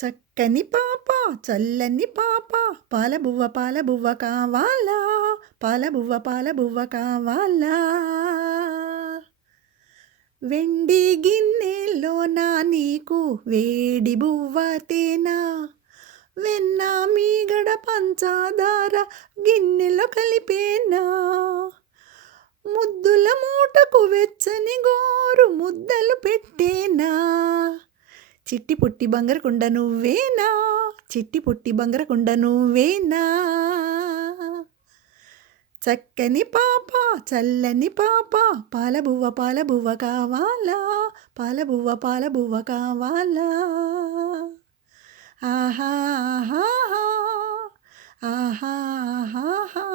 చక్కని పాప చల్లని పాప పాలబువ్వ కావాలా పాలబువ్వ కావాలా వెండి గిన్నెలోన నీకు వేడి బువ్వ తేనా వెన్న మీగడ పంచదార గిన్నెలో కలిపేనా ముద్దుల మూటకు వెచ్చని గోరు ముద్దలు పెట్టేనా చిట్టి పొట్టి బంగారకొండ నువ్వేనా చిట్టి పొట్టి బంగారకొండ నువ్వేనా చక్కని పాప చల్లని పాప పాలబువ్వ కావాలా పాలబువ్వ కావాలా ఆహా ఆహా ఆహా ఆహా